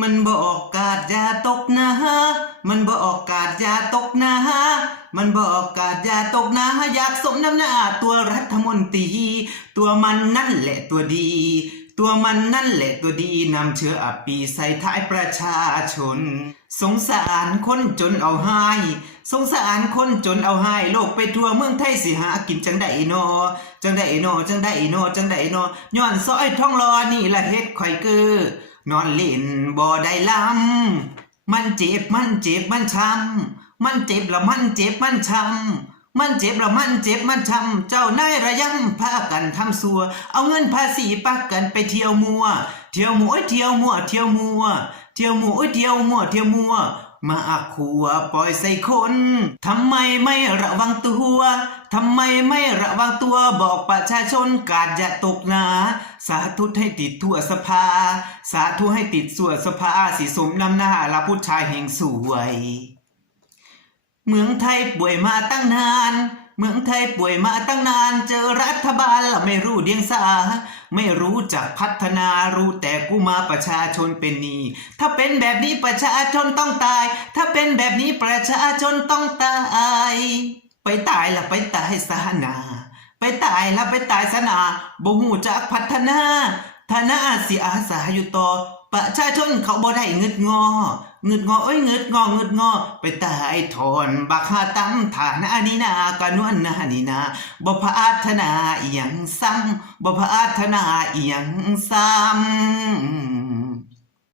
มันบอกกาดอย่าตกนะมันบอกกาดอย่าตกนะมันบอกกาดอย่าตกนะอยากสมน้ำหน้าตัวรัฐมนตรี ตัวมันนั่นแหละตัวดี ตัวมันนั่นแหละตัวดีนำเชื้ออปีใส่ท้ายประชาชน สงสารคนจนเอาให้สงสารคนจนเอาให้โลกไปทั่วเมืองไทยสิหากินจังไดโนอ จังไดโนอจังไดโนอจังไดโนอย้อนซอยท้องรอนี่ละเฮ็ดข่อยเกือ นอนเล่นบ่ได้ลำมันเจ็บมันเจ็บมันช้ำมันเจ็บแล้วมันเจ็บมันช้ำมันเจ็บแล้วมันเจ็บมันช้ำเจ้านายระยำพากันทำสัว เอาเงินภาษีปักกันไปเที่ยวมัว เที่ยวมัวเที่ยวมัวเที่ยวมัวเที่ยวมัวเที่ยวมัวเที่ยวมัว มาอักขัวปล่อยใส่คนทำไมไม่ระวังตัวทำไมไม่ระวังตัวบอกประชาชนกาดอย่าตกหนาสาธุให้ติดทั่วสภา สาธุให้ติดส่วนสภาสีสมนำหน้าละผู้ชายแห่งสวย เมืองไทยป่วยมาตั้งนาน เมืองไทยป่วยมาตั้งนานเจอรัฐบาลละไม่รู้เดียงสา ไม่รู้จักพัฒนารู้แต่กูมาประชาชนเป็นนีถ้าเป็นแบบนี้ประชาชนต้องตาย ถ้าเป็นแบบนี้ประชาชนต้องตาย ไปตายละไปตายสานา ไปตายละไปตายสนาบ่หูจักพัฒนาธนาสิอาสาอยู่ต่อประชาชนเขาบ่ได้เงึดงอ เงึดงอเอ้ยเงึดงอเงึดงอ ไปตายทอนบักหาตั้มฐานะนี่นากะนวลนานี่นาบ่พาถนาอีหยังซ้ำบ่พาถนาอีหยังซ้ำ